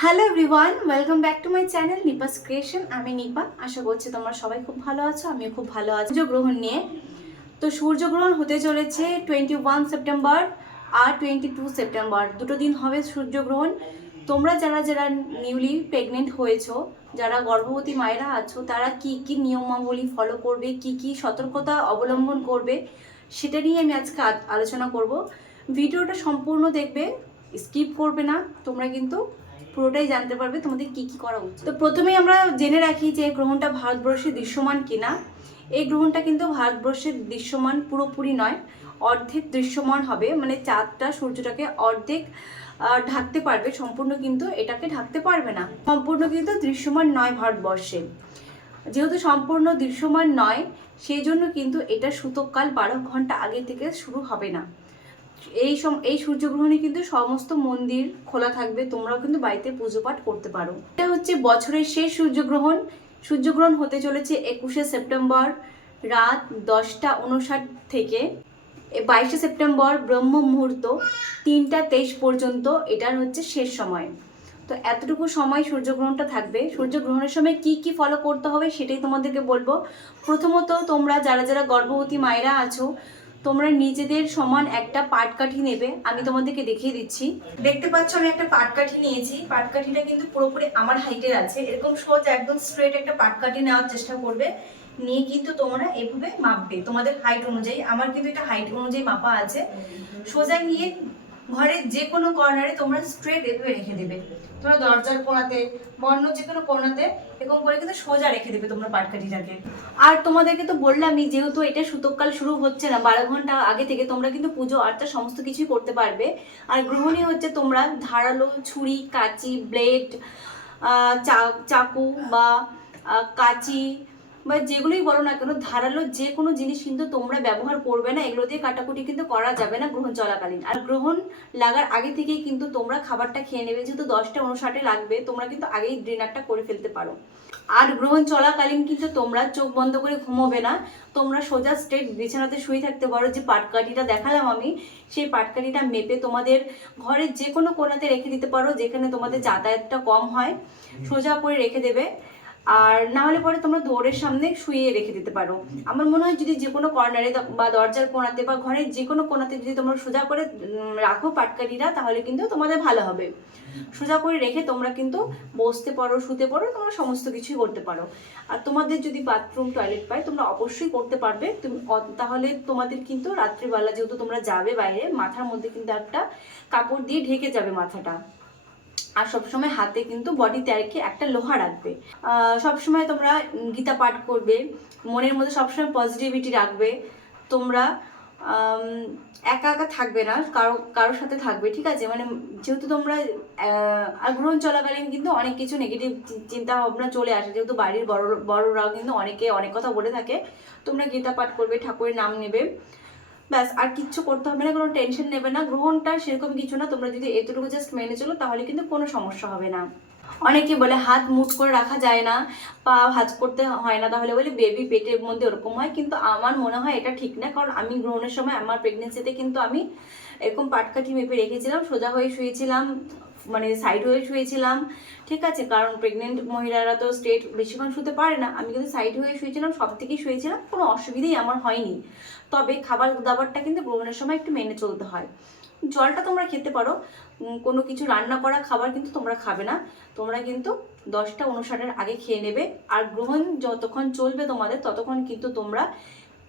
Hello everyone welcome back to my channel Nipa's creation আমি নিপা, আশা করছি তোমরা সবাই খুব ভালো আছো, আমিও খুব ভালো আছি। সূর্যগ্রহণ নিয়ে। তো সূর্যগ্রহণ হতে চলেছে টোয়েন্টি ওয়ান সেপ্টেম্বর আর টোয়েন্টি টু সেপ্টেম্বর দুটো দিন হবে সূর্যগ্রহণ। তোমরা যারা যারা নিউলি প্রেগনেন্ট হয়েছো, যারা গর্ভবতী মায়েরা আছো, তারা কি কি নিয়মাবলী ফলো করবে, কি কি সতর্কতা অবলম্বন করবে, সেটা নিয়ে আমি আজকে আলোচনা করব। ভিডিওটা সম্পূর্ণ দেখবে স্কিপ করবে না, তোমরা কিন্তু পুরোটাই জানতে পারবে তোমাদের কি কি করা উচিত। তো প্রথমেই আমরা জেনে রাখি যে গ্রহণটা ভারতবর্ষে দৃশ্যমান কিনা। এই গ্রহণটা কিন্তু ভারতবর্ষের দৃশ্যমান পুরোপুরি নয়, অর্ধেক দৃশ্যমান হবে। মানে চাঁদটা সূর্যটাকে অর্ধেক ঢাকতে পারবে, সম্পূর্ণ কিন্তু এটাকে ঢাকতে পারবে না। সম্পূর্ণ কিন্তু দৃশ্যমান নয় ভারতবর্ষে। যেহেতু সম্পূর্ণ দৃশ্যমান নয়, সেই জন্য কিন্তু এটা সূতককাল বারো ঘণ্টা আগে থেকে শুরু হবে না। এই সম, এই সূর্যগ্রহণে কিন্তু সমস্ত মন্দির খোলা থাকবে, তোমরাও কিন্তু বাড়িতে পুজো পাঠ করতে পারো। এটা হচ্ছে বছরের শেষ সূর্যগ্রহণ। সূর্যগ্রহণ হতে চলেছে একুশে সেপ্টেম্বর রাত দশটা উনষাট থেকে। বাইশে সেপ্টেম্বর ব্রহ্ম মুহূর্ত তিনটা তেইশ পর্যন্ত, এটার হচ্ছে শেষ সময়। তো এতটুকু সময় সূর্যগ্রহণটা থাকবে। সূর্যগ্রহণের সময় কি কি ফলো করতে হবে সেটাই তোমাদেরকে বলব। প্রথমত তোমরা যারা যারা গর্ভবতী মায়েরা আছো তোমরা নিজেদের সমান একটা পাটকাঠি নেবে, আমি তোমাদেরকে দেখিয়ে দিচ্ছি। দেখতে পাচ্ছ, আমি একটা পাটকাঠি নিয়েছি। পাটকাঠিটা কিন্তু পুরোপুরি আমার হাইটের আছে। এরকম সোজা একদম স্ট্রেট একটা পাটকাঠি নেওয়ার চেষ্টা করবে। নিয়ে কিন্তু তোমরা এভাবে মাপবে। তোমাদের হাইট অনুযায়ী, আমার কিন্তু এটা হাইট অনুযায়ী মাপা আছে। সোজা নিয়ে ঘরের যে কোনো কর্নারে তোমরা স্ট্রেট এভাবে রেখে দেবে। তোমরা দরজার কোণাতে বা অন্য যে কোনো কোনাতে এরকম করে কিন্তু সোজা রেখে দেবে তোমরা পাটকাঠিটাকে। আর তোমাদেরকে তো বললামই, যেহেতু এটা সুতককাল শুরু হচ্ছে না, বারো ঘণ্টা আগে থেকে তোমরা কিন্তু পুজো, আর্চা সমস্ত কিছুই করতে পারবে। আর গ্রহণী হচ্ছে তোমরা ধারালো ছুরি, কাঁচি ব্লেড চাকু বা কাঁচি বা যেগুলোই বলো না কেন, ধারালো যে কোনো জিনিস কিন্তু তোমরা ব্যবহার করবে না। এগুলো দিয়ে কাটাকুটি কিন্তু করা যাবে না গ্রহণ চলাকালীন। আর গ্রহণ লাগার আগে থেকেই কিন্তু তোমরা খাবারটা খেয়ে নেবে। যেহেতু দশটা উনষাটে লাগবে, তোমরা কিন্তু আগেই ডিনারটা করে ফেলতে পারো। আর গ্রহণ চলাকালীন কিন্তু তোমরা চোখ বন্ধ করে ঘুমোবে না। তোমরা সোজা স্ট্রেট বিছানাতে শুয়ে থাকতে পারো। যে পাটকাঠিটা দেখালাম আমি, সেই পাটকাঠিটা মেপে তোমাদের ঘরের যে কোনো কোণাতে রেখে দিতে পারো, যেখানে তোমাদের যাতায়াতটা কম হয়। সোজা করে রেখে দেবে। আর না হলে পরে তোমরা দৌড়ের সামনে শুয়ে রেখে দিতে পারো। আমার মনে হয় যদি যে কোনো কর্নারে বা দরজার কোনাতে বা ঘরের যে কোনো কোণাতে যদি তোমরা সোজা করে রাখো পাটকাঠিটা তাহলে কিন্তু তোমাদের ভালো হবে। সোজা করে রেখে তোমরা কিন্তু বসতে পারো, শুতে পারো, তোমরা সমস্ত কিছুই করতে পারো। আর তোমাদের যদি বাথরুম টয়লেট পায়, তোমরা অবশ্যই করতে পারবে। তুমি তাহলে তোমাদের কিন্তু রাত্রিবেলা যেহেতু তোমরা যাবে বাইরে, মাথার মধ্যে কিন্তু একটা কাপড় দিয়ে ঢেকে যাবে মাথাটা। আর সবসময় হাতে কিন্তু বডিতে আর কি একটা লোহা রাখবে। সবসময় তোমরা গীতা পাঠ করবে, মনের মধ্যে সবসময় পজিটিভিটি রাখবে, তোমরা একা একা থাকবে না, কারও, কারোর সাথে থাকবে, ঠিক আছে? মানে যেহেতু তোমরা আর গ্রহণ চলাকালীন কিন্তু অনেক কিছু নেগেটিভ চিন্তা ভাবনা চলে আসে, যেহেতু বাড়ির বড়, বড়রাও কিন্তু অনেকে অনেক কথা বলে থাকে। তোমরা গীতা পাঠ করবে, ঠাকুরের নাম নেবে। ব্যাস, আর কিচ্ছু করতে হবে না, কোনো টেনশন নেবে না, গ্রহণটা সেরকম কিছু না, তোমরা যদি এতটুকু জাস্ট মেনে চলো, তাহলে কিন্তু কোনো সমস্যা হবে না। অনেকে বলে হাত মুট করে রাখা যায় না, পা ভাজ করতে হয় না, তাহলে বলে বেবি পেটের মধ্যে ওরকম হয়, কিন্তু আমার মনে হয় এটা ঠিক না, কারণ আমি গ্রহণের সময়, আমার প্রেগনেন্সিতে কিন্তু আমি এরকম পাটকাঠি মেপে রেখেছিলাম, সোজা হয়ে শুয়েছিলাম মানে সাইড হয়ে শুয়েছিলাম, ঠিক আছে? কারণ প্রেগনেন্ট মহিলারা তো স্ট্রেট বেশিক্ষণ শুতে পারে না। আমি কিন্তু সাইড হয়ে শুয়েছিলাম, সব থেকেই শুয়েছিলাম, কোনো অসুবিধাই আমার হয়নি। তবে খাবার দাবারটা কিন্তু গ্রহণের সময় একটু মেনে চলতে হয়। জলটা তোমরা খেতে পারো। কোনো কিছু রান্না করা খাবার কিন্তু তোমরা খাবে না। তোমরা কিন্তু দশটা উনষাটের আগে খেয়ে নেবে। আর গ্রহণ যতক্ষণ চলবে তোমাদের, ততক্ষণ কিন্তু তোমরা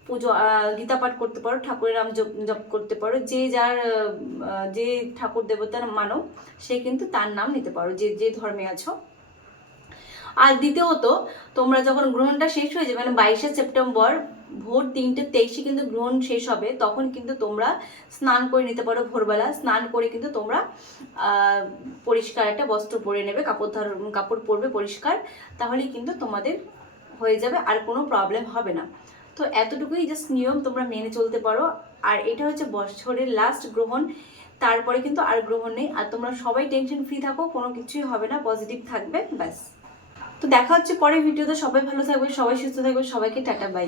পুজো গীতা পাঠ করতে পারো, ঠাকুরের নাম জপ করতে পারো, যে যার যে ঠাকুর দেবতার মানো সে কিন্তু তার নাম নিতে পারো, যে যে ধর্মে আছো। আর দ্বিতীয়ত, তোমরা যখন গ্রহণটা শেষ হয়ে যাবে মানে বাইশে সেপ্টেম্বর, ভোর তিনটে তেইশে কিন্তু গ্রহণ শেষ হবে, তখন কিন্তু তোমরা স্নান করে নিতে পারো ভোরবেলা, স্নান করে কিন্তু তোমরা পরিষ্কার একটা বস্ত্র পরে নেবে, কাপড় ধর, কাপড় পরবে পরিষ্কার, তাহলেই কিন্তু তোমাদের হয়ে যাবে, আর কোনো প্রবলেম হবে না। তো এতটুকুই জাস্ট নিয়ম, তোমরা মেনে চলতে পারো। আর এটা হচ্ছে বছরের লাস্ট গ্রহণ। তারপরে কিন্তু আর গ্রহণ নেই। আর তোমরা সবাই টেনশন ফ্রি থাকো, কোনো কিছুই হবে না পজিটিভ থাকবে, ব্যাস। তো দেখা হচ্ছে পরের ভিডিওতে সবাই ভালো থাকবে, সবাই সুস্থ থাকবে, সবাইকে টাটা বাই